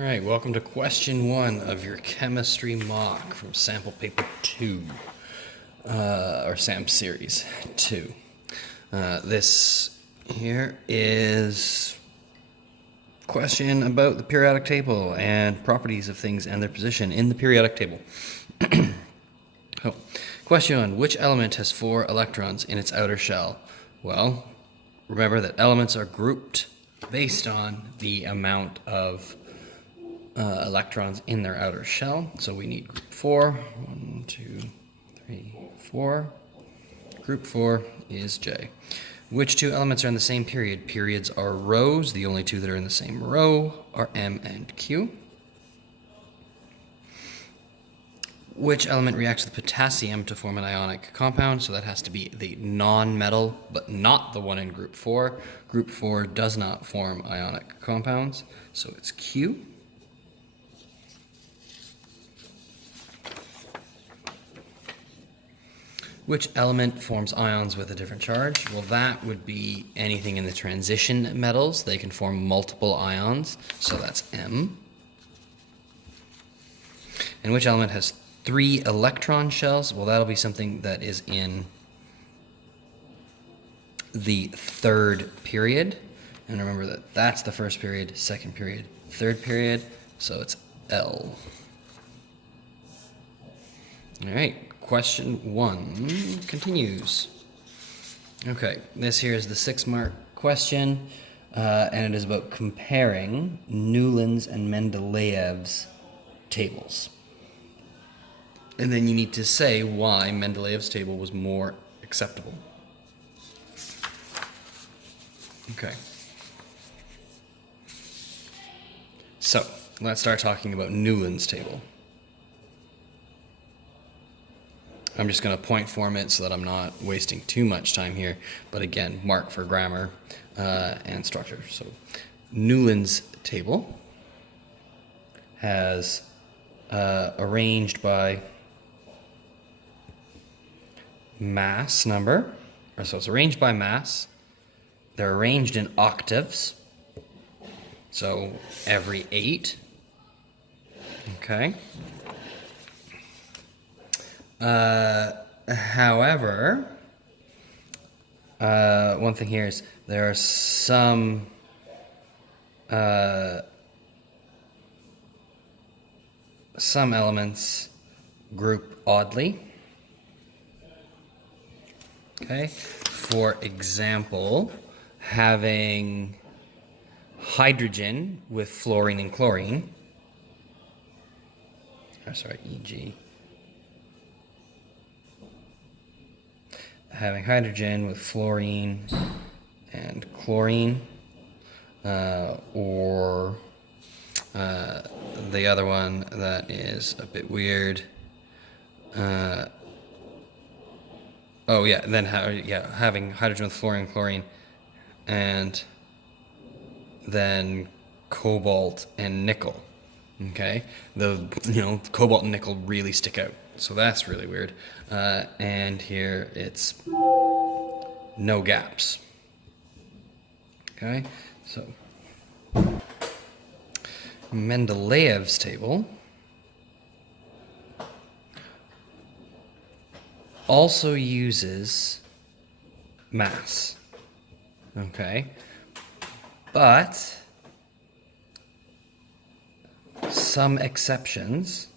All right, welcome to question 1 of your chemistry mock from sample paper 2, or SAM series 2. This here is question about the periodic table and properties of things and their position in the periodic table. Question 1, which element has 4 electrons in its outer shell? Well, remember that elements are grouped based on the amount of electrons in their outer shell. So we need group 4. 1, 2, 3, 4. Group 4 is J. Which two elements are in the same period? Periods are rows. The only two that are in the same row are M and Q. Which element reacts with potassium to form an ionic compound? So that has to be the non-metal, but not the one in group 4. Group 4 does not form ionic compounds, so it's Q. Which element forms ions with a different charge? Well, that would be anything in the transition metals. They can form multiple ions, so that's M. And which element has 3 electron shells? Well, that'll be something that is in the third period. And remember that that's the first period, second period, third period, so it's L. All right. Question 1 continues. Okay, this here is the 6-mark question, and it is about comparing Newland's and Mendeleev's tables. And then you need to say why Mendeleev's table was more acceptable. Okay. So, let's start talking about Newland's table. I'm just going to point form it so that I'm not wasting too much time here. But again, mark for grammar and structure. So Newland's table has arranged by mass number. So it's arranged by mass. They're arranged in octaves. So every 8. Okay. However, one thing here is there are some elements group oddly. Okay, for example, having hydrogen with fluorine and chlorine. E.g. having hydrogen with fluorine and chlorine, or the other one that is a bit weird. Having hydrogen with fluorine and chlorine, and then cobalt and nickel. Okay, cobalt and nickel really stick out. So that's really weird. And here it's no gaps. Okay, so Mendeleev's table also uses mass. Okay, but some exceptions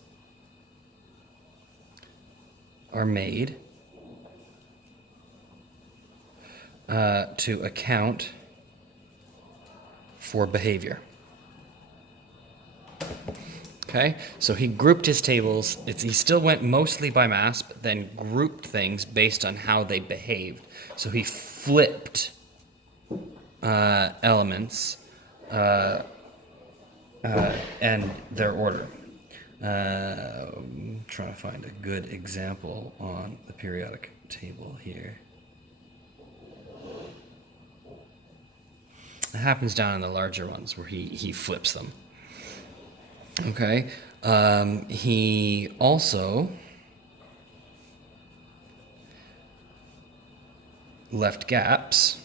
are made to account for behavior. Okay, so he grouped his tables. He still went mostly by mass, but then grouped things based on how they behaved. So he flipped elements and their order. I'm trying to find a good example on the periodic table here. It happens down in the larger ones where he flips them. Okay. He also left gaps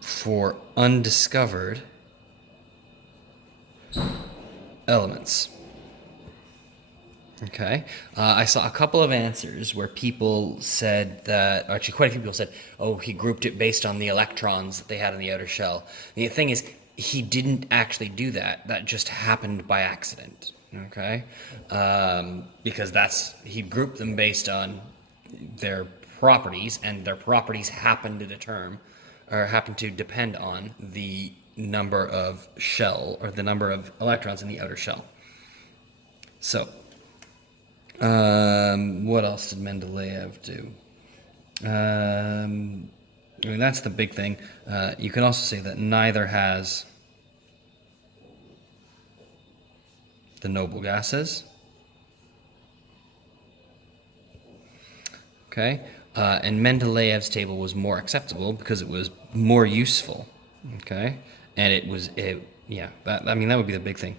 for undiscovered elements. Okay. I saw a couple of answers where people said that, or actually, quite a few people said, oh, he grouped it based on the electrons that they had in the outer shell. The thing is, he didn't actually do that. That just happened by accident. Okay. Because he grouped them based on their properties, and their properties happen to depend on the number of the number of electrons in the outer shell. So, what else did Mendeleev do? I mean, that's the big thing. You can also say that neither has the noble gases. Okay, and Mendeleev's table was more acceptable because it was more useful. Okay, and that would be the big thing.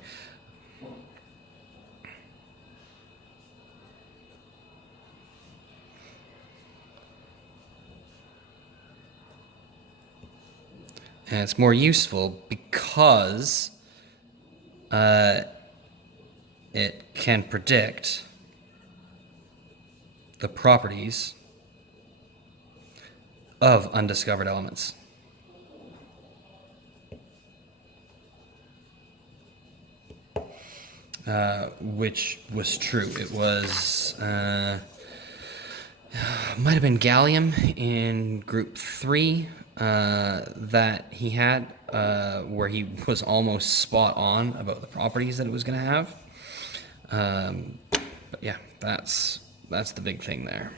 And it's more useful because it can predict the properties of undiscovered elements. Which was true. It was might have been gallium in group 3 that he had, where he was almost spot on about the properties that it was going to have. But yeah, that's the big thing there.